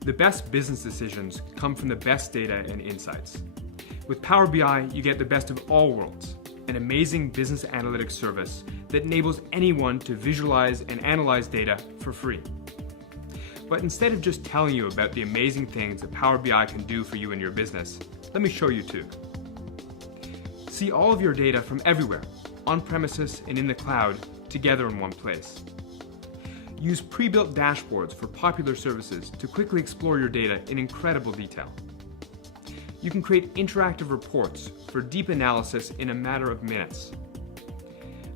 The best business decisions come from the best data and insights. With Power BI, you get the best of all worlds, an amazing business analytics service that enables anyone to visualize and analyze data for free. But instead of just telling you about the amazing things that Power BI can do for you and your business, let me show you too. See all of your data from everywhere, on premises and in the cloud, together in one place. Use pre-built dashboards for popular services to quickly explore your data in incredible detail. You can create interactive reports for deep analysis in a matter of minutes.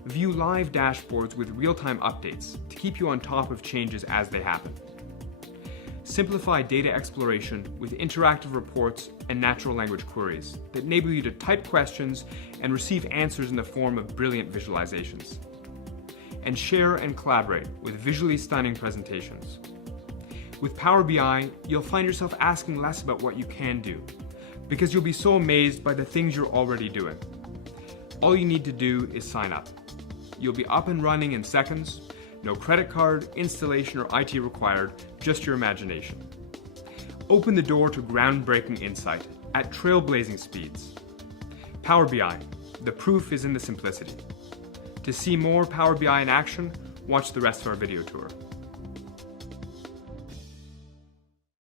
View live dashboards with real-time updates to keep you on top of changes as they happen. Simplify data exploration with interactive reports and natural language queries that enable you to type questions and receive answers in the form of brilliant visualizations. And share and collaborate with visually stunning presentations. With Power BI, you'll find yourself asking less about what you can do, because you'll be so amazed by the things you're already doing. All you need to do is sign up. You'll be up and running in seconds, no credit card, installation, or IT required, just your imagination. Open the door to groundbreaking insight at trailblazing speeds. Power BI, the proof is in the simplicity. To see more Power BI in action, watch the rest of our video tour.